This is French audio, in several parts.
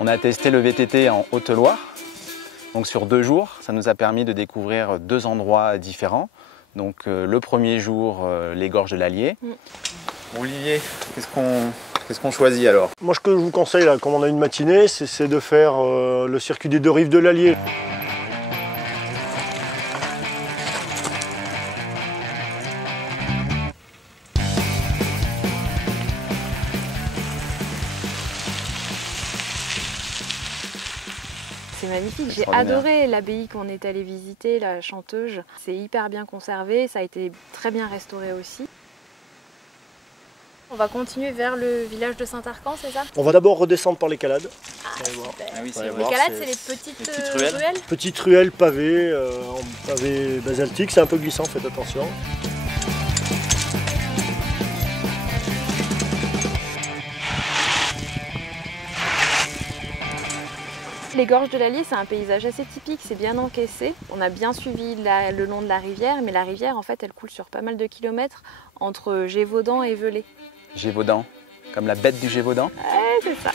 On a testé le VTT en Haute-Loire. Donc sur 2 jours, ça nous a permis de découvrir 2 endroits différents. Donc le premier jour, les gorges de l'Allier. Olivier, qu'est-ce qu'on choisit alors? Moi, ce que je vous conseille, là, comme on a une matinée, c'est de faire le circuit des 2 rives de l'Allier. C'est magnifique, j'ai adoré l'abbaye qu'on est allé visiter, la Chanteuge. C'est hyper bien conservé, ça a été très bien restauré aussi. On va continuer vers le village de Saint-Arcan, c'est ça? On va d'abord redescendre par les Calades. Ah, oui, les Calades, c'est les petites ruelles. Petite ruelle pavée, en pavé basaltique, c'est un peu glissant, faites attention. Les gorges de l'Allier, c'est un paysage assez typique, c'est bien encaissé. On a bien suivi le long de la rivière, mais la rivière, en fait, elle coule sur pas mal de kilomètres entre Gévaudan et Velay. Gévaudan, comme la bête du Gévaudan. Ouais, c'est ça.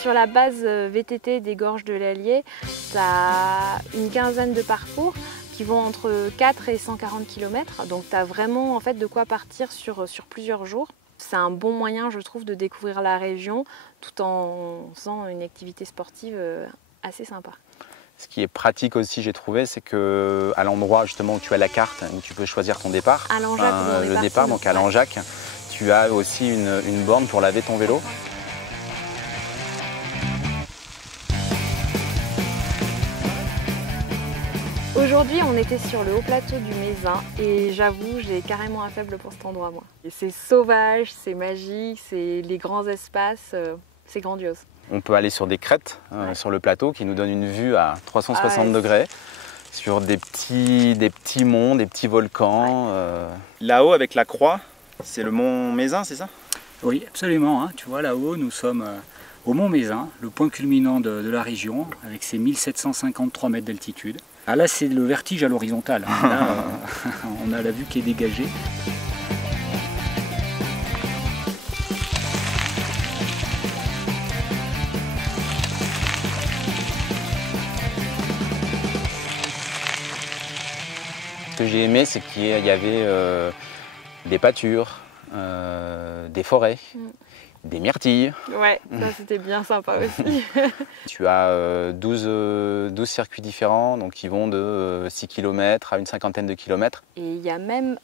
Sur la base VTT des gorges de l'Allier, tu as une quinzaine de parcours qui vont entre 4 et 140 km. Donc tu as vraiment en fait, de quoi partir sur plusieurs jours. C'est un bon moyen, je trouve, de découvrir la région tout en faisant une activité sportive assez sympa. Ce qui est pratique aussi, j'ai trouvé, c'est qu'à l'endroit justement où tu as la carte, où tu peux choisir ton départ, à Langeac, le départ, donc à Langeac, tu as aussi une borne pour laver ton vélo. Aujourd'hui, on était sur le haut plateau du Mézin et j'avoue, j'ai carrément un faible pour cet endroit, moi. C'est sauvage, c'est magique, c'est les grands espaces, c'est grandiose. On peut aller sur des crêtes sur le plateau qui nous donnent une vue à 360 degrés sur des petits monts, des petits volcans. Là-haut, avec la croix, c'est le mont Mézin, c'est ça? Oui, absolument. Tu vois, là-haut, nous sommes au mont Mézin, le point culminant de la région, avec ses 1753 mètres d'altitude. Ah là, c'est le vertige à l'horizontale. Là, on a la vue qui est dégagée. Ce que j'ai aimé, c'est qu'il y avait des pâtures, des forêts, des myrtilles. Ouais, ça c'était bien sympa aussi. Tu as 12 circuits différents, donc qui vont de 6 km à une cinquantaine de kilomètres. Et il y a même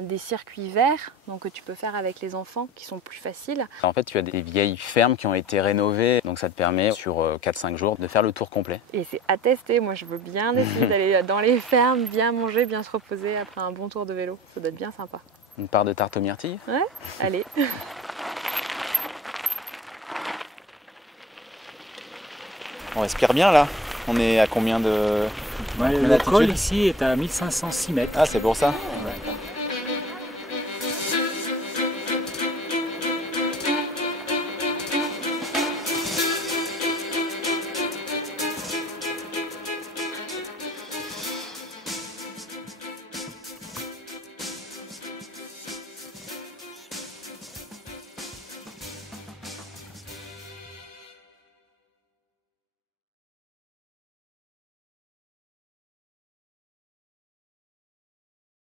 des circuits verts donc, que tu peux faire avec les enfants qui sont plus faciles. En fait, tu as des vieilles fermes qui ont été rénovées, donc ça te permet sur 4-5 jours de faire le tour complet. Et c'est à tester, moi je veux bien essayer d'aller dans les fermes, bien manger, bien se reposer après un bon tour de vélo. Ça doit être bien sympa. Une part de tarte aux myrtilles? Ouais, allez. On respire bien là. On est à combien de... Le col ici est à 1506 mètres. Ah, c'est pour ça. Ouais.